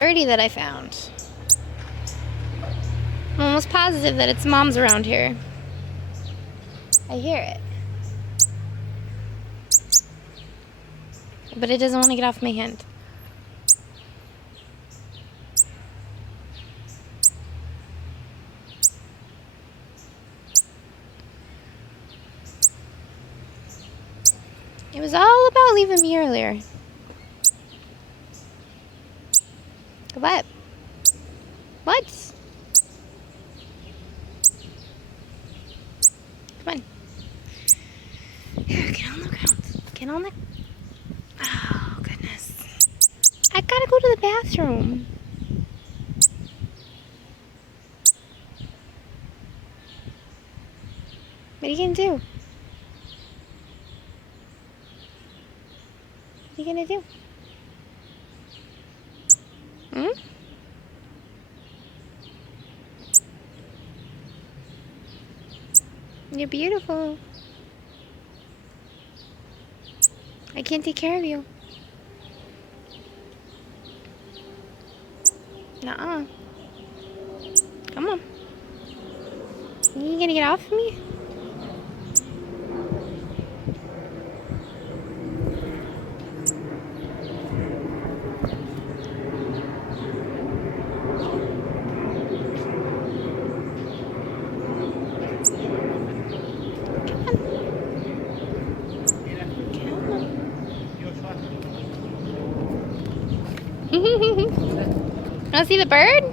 birdie that I found. I'm almost positive that its mom's around here. I hear it. But it doesn't want to get off my hand. It was all about leaving me earlier. What? What? Come on. Here, get on the ground. Get on the... Oh, goodness. I gotta go to the bathroom. What are you gonna do? What are you gonna do? Hmm? You're beautiful. I can't take care of you. Nuh-uh. Come on. You gonna get off of me? Wanna see the bird?